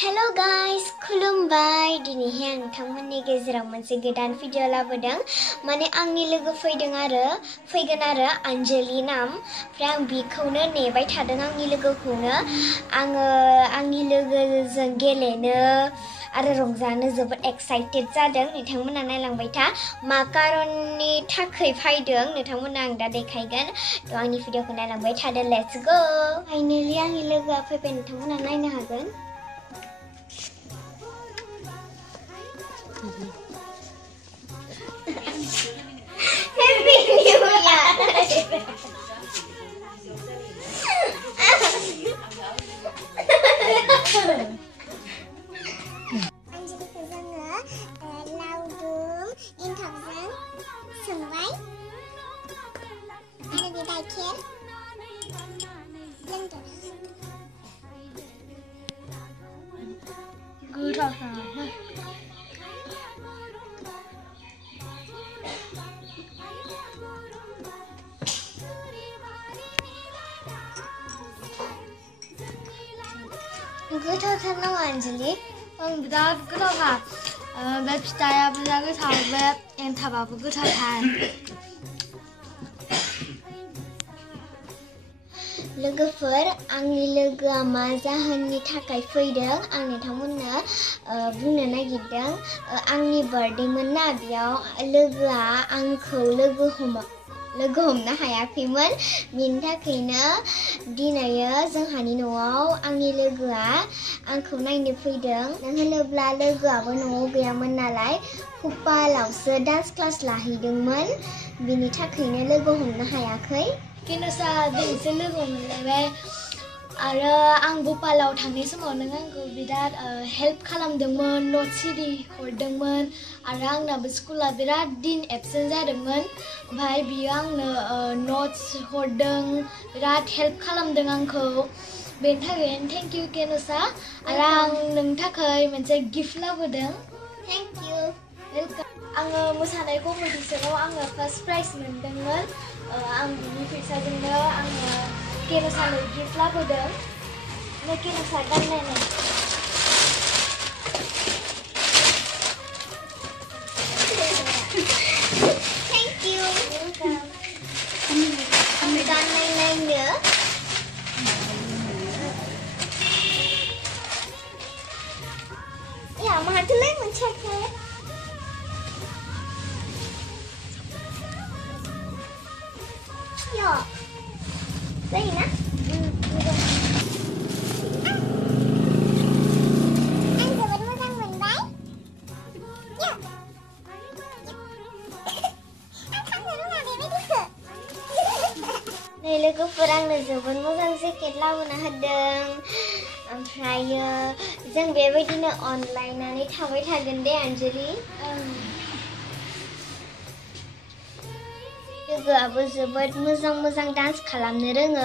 Hello guys, kulumbai. दिनैहाय आं नोंथांमोननि गेजेराव मोनसे गोदान भिडिअ लाबोदों। माने आंनि लोगो फैगोन आरो अंजलि नाम। ओमफ्राय आं बिखौनो नेबाय थादों, आंनि लोगोखौनो। आङो आंनि लोगोजों गेलेनो आरो रंजानो जोबोद एक्साइटेड जादों। नोंथांमोना नायलांबाय था। मा कारननि थाखाय फैदों नोंथांमोना आं दा देखायगोन। थ' आंनि भिडिअखौ नायलांबाय थादो। Let's go. फाइनाली आंनि लोगोआ फैबाय, नोंथांमोना नायनो हागोन। Happy New Year! Anjaliखौ जोङो लावदुम एन्थाबजों संबाय आरो बे गाइखेर लोंदो। गोथावथार। गोथावथार नामा अंजलि? बिराद गोथावथार। बे फिथायाबो बिराद गोथाव, बे एन्थाबाबो गोथावथार। लोगोफोर, आंनि लोगोआ मा जाहोननि थाखाय फैदों आं नोंथांमोननो बुंनो नागिरदों। आंनि बार्थडेमोन ना, बेयाव लोगोआ आंखौ लोगो हमनो हायाखैमोन। बिनि थाखायनो दिनै जोंहानि न'आव आंनि लोगोआ आंखौ नायनो फैदों। मानो होनोब्ला लोगोआबो न'आव गैयामोन नालाय, भुपालावसो डान्स क्लास लाहैदोंमोन। बिनि थाखायनो लोगो हमनो हायाखै। केन'चा दिनैसो लोगो मोनलायबाय। आरो आं भुपालाव थांनाय समाव नों आंखौ बिराद हेल्प खालामदोंमोन, न'ट्स सिरि हरदोंमोन। आरो आंनाबो स्कुला बिराद दिन एबसेन्ट जादोंमोन। ओमफ्राय बियो आंनो न'ट्स हरदों, बिराद हेल्प खालामदों आंखौ। बेनि थाखायनो थेंक इउ केन'चा। आरो आं नोंनि थाखाय मोनसे गिफ्ट लाबोदों। Thank you. वेलकाम। आङो मोसानाय कम्पिटिसनाव आङो फार्स्ट प्राइज मोनदोंमोन। आं बिनि फैसाजोंनो आङो केन'चानो गिफ्ट लाबोदों। केन'चा गाननायनाय। Thank you. गाननायनायनो या माथोलाय मोनसेयाखै। या जायो ना? आं जोबोद मोजां मोनबाय। या आं खामनो रोङा बेबायदिखौ। नै लोगोफोर, आंनो जोबोद मोजां जेकेट लाबोना होदों। ओमफ्रायो जों बेबायदिनो अनलायनानै थाबाय थागोन दे अंजलि। लोगोआबो जोबोद मोजां डान्स खालामनो रोङो।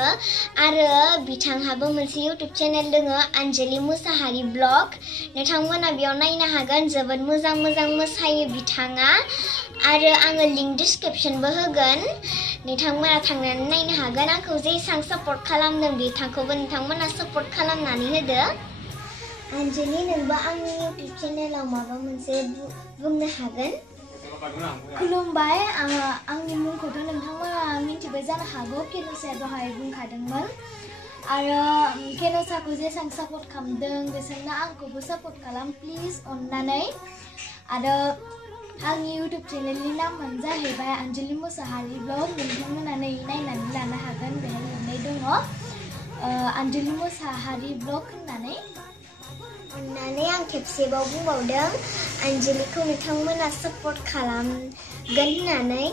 आरो बिथांहाबो मोनसे इउटुब चेनेल दङ, आन्जलि मोसाहारि ब्लग। नोंथांमोना बेयाव नायनो हागोन। जोबोद मोजां मोसायो बिथाङा। आरो आङो लिंक डिसक्रिप्शनबो होगोन, नोंथांमोना थांनानै नायनो हागोन। आंखौ जेसेबां सापर्ट खालामदों बिथांखौबो नोंथांमोना सापर्ट खालामनानै होदो। अंजलि, नोंबो आंनि इउटुब चेनेलाव माबा मोनसे बुंनो हागोन। खुलुमबाय। आंनि मुंखौथ' नोंथांमोना मिथिबाय जानो हागौ, केन'चाया दहाय बुंखादोंमोन। आरो केन'चाखौ जेसेबां सापर्ट खालामदों बेसोरनो आंखौबो सापर्ट खालाम प्लिज, अननानै। आरो आंनि इउटुब चेनेलनि नामानो जाहैबाय आन्जलि मोसाहारि ब्लग। नोंथांमोना नायनानै लानो हागोन, बेहाय लिरनाय दङ आन्जलि मोसाहारि ब्लग होननानै। अननानै आं खेबसेबाव बुंबावदों, अंजलिखौ नोंथांमोना सापर्ट खालामगोन होननानै।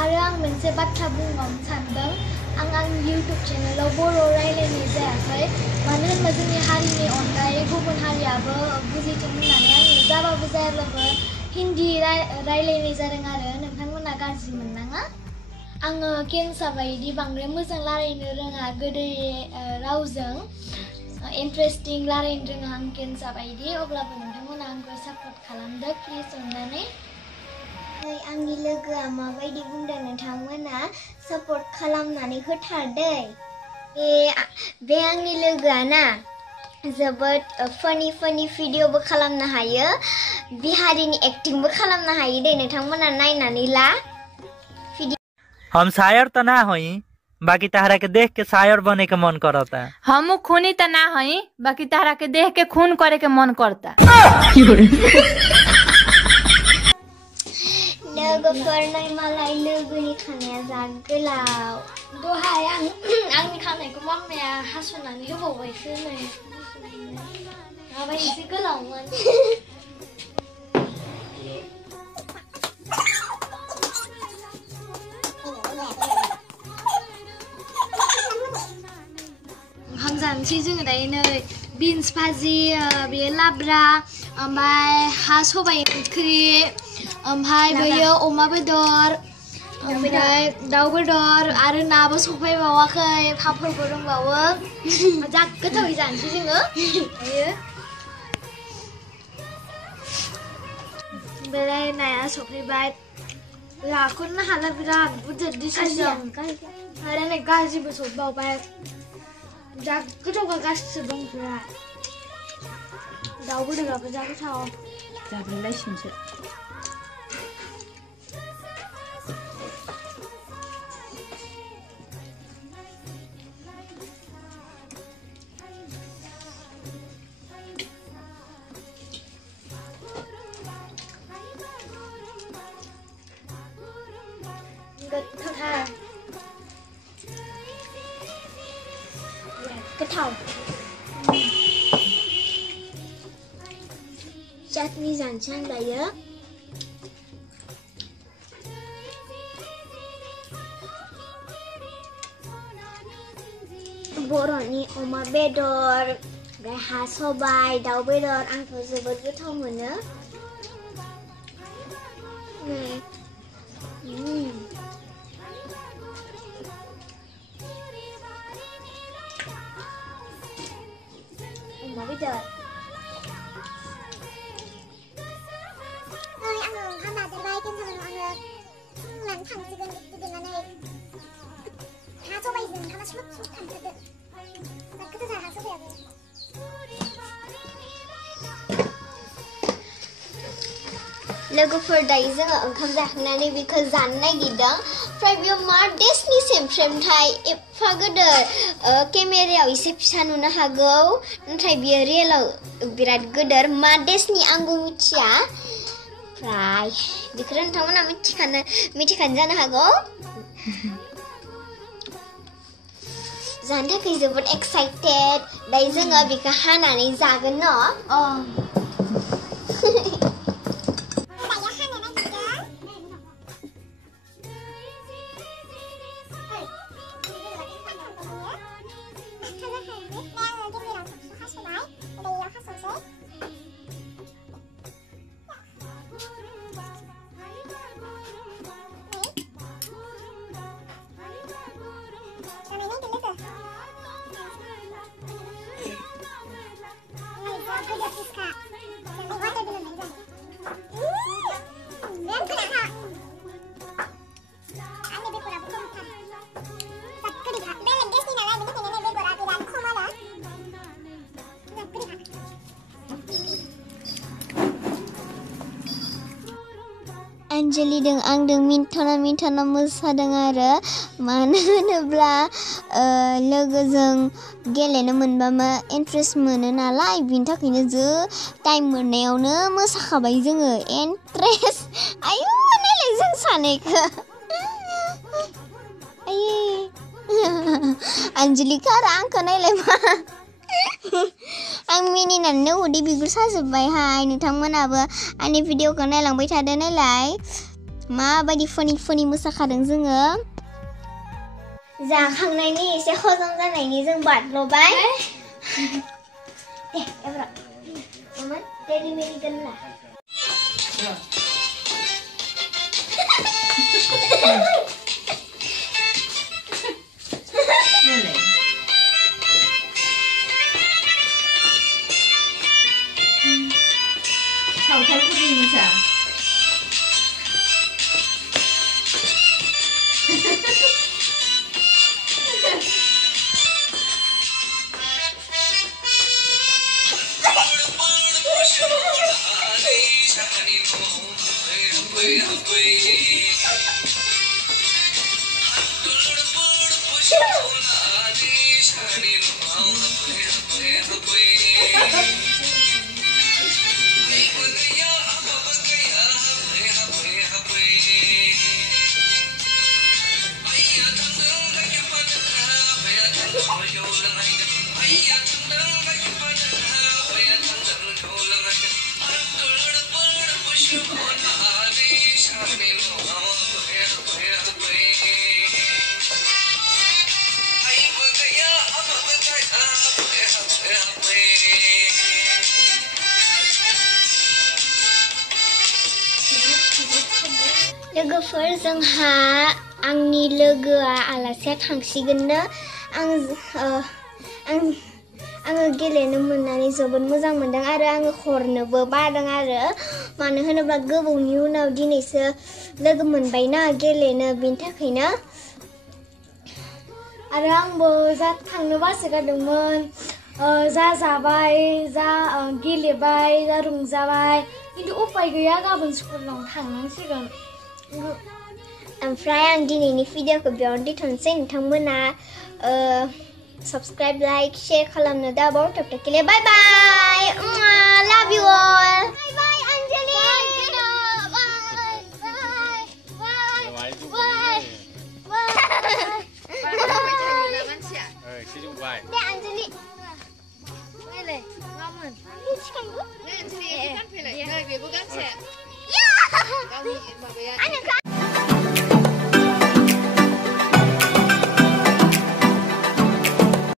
आरो आं मोनसे बाथ्रा बुंबावनो सानदों। आं आंनि इउटुब चेनेलाव बर' रायलायनाय जायाखै, मानो होनबा जोंनि हारिनि अनगायै गुबुन हारियाबो बुजिथों होननानै आङो जाबाबो जायाब्लाबो हिन्दी रायलायनाय जादों। आरो नोंथांमोना गाज्रि मोननाङा। आङो केन'चा बायदि बांद्राय मोजां रायलायनो रोङा, गोदै रावजों इन्टारेस्टिं रायलायनो रोङा आं केन'चा बायदि। अब्लाबो नोंथांमोना आंखौ सापर्ट खालामदो प्लिज, अननानै। आंनि लोगोआ माबायदि बुंदों नोंथांमोना सापर्ट खालामनानै होथार दै। बे आंनि लोगोआ ना जोबोद फनी भिडिअबो खालामनो हायो बिहारिनि एक्टिंबो खालामनो हायो दे नोंथांमोना नायनानै ला हम शायर तो ना होई बाकी तहरा के देख के शायर बने के मन करता हम खूनी तो ना हई बाकी तहरा के देख के खून करे के मन करता लोगोफोरनाय मालाय लोगोनि खानाया जा गोलाव दहाय आंनि खानायखौ मामाया हास'नानै होबावबायसो नै माबायदि गोलावमोन ओंखाम जानोसै जोङो दायो नै बिन्स भाजि बे लाब्रा ओमफ्राय हा सबाइ ओंख्रि ओमफ्राय बेयो अमा बेदर ओमफ्राय दाउ बेदर आरो नाबो सफैबावाखै पापड़बो दंबावो जा गोथावै जानोसै जोङो दायो ओमफ्राय नाया सफैबाय लाख'नो हाला बिराद बुरजा डिशजों आरो नै गाज्रिबो सफैबावबाय जा गोथावखा गासिबो ओंख्रिया दाउ बेदराबो जा गोथाव जाब्रेलायसिनोसो गोथाव चटनी जानोसै आं दायो बर'नि अमा बेदर ओमफ्राय हा सबाइ दाउ बेदर आंथ' जोबोद गोथाव मोनो अमा बेदर आङो ओंखाम जाजोबबाय केन्सारजों आङो फुङावनो थांसिगोन गिदिंनानै हा सबाइजों ओंखामा स्लुब स्लुब थांथारदो गोथावथार हा सबाइयाबो लोगोफोर दायो जोङो ओंखाम जाखांनानै बेखौ जानो नागिरदों ओमफ्राय बेयाव मा देशनि सेमफ्रेमथाय एफा गोदोर केमेरायाव एसे फिसा नुनो हागौ नाथाय बियो रियेलाव बिराद गोदोर मा देशनि आंबो मिथिया ओमफ्राय बेखौ नोंथांमोना मिथिखानो जानो हागौ जानो थाखाय जोबोद एक्साइटेड दायो जोङो बेखौ हानानै जागोन न' Anjali आंदों मिन्थाना मोसादों आरो मानो होनोब्ला लोगोजों गेलेनो मोनबा इन्ट्रेस्ट मोनो नालाय बिनि थाखायनो जो टाइम मोननायावनो मोसाखाबाय जोङो इन्ट्रेस्ट आयु नायलाय जों सानैखौ आयै आन्जलिखौ आरो आंखौ नायलाय मा आं मिनिनानैनो उदै बिगुर साजोब्बायहाय नोंथांमोनाबो आंनि भिडिअखौ नायलांबाय थादो नायलाय माबायदि फनि मोसाखादों जोङो जाखांनायनि एसे हजम जानायनि जों बारल'बाय दे एब्रा मामा रेडि मेरि दोनला लोगोफोर जोंहा आंनि लोगोआ आलासिया थांसिगोननो आङो गेलेनो मोननानै जोबोद मोजां मोनदों आरो आङो हरनोबो बादों आरो मानो होनोब्ला गोबावनि उनाव दिनैसो लोगो मोनबायना गेलेनो बिनि थाखायनो आरो आंबो जा थांनो बासोगारदोंमोन जा जाबाय जा गेलेबाय जा रंजाबाय खिन्थु उपाय गैया गाबोन स्कुलाव थांनांसिगोन ओमफ्राय आं दिनैनि भिडिअखौ बेयावनो दोनथ'नोसै नोंथांमोना subscribe like share खालामनो दाबाव तब bye bye love you all bye bye Anjali bye bye Anjali Đây, ngon mình. Anjali kan pilih. Đây, bebu kan saya. Ya. Kami, Anh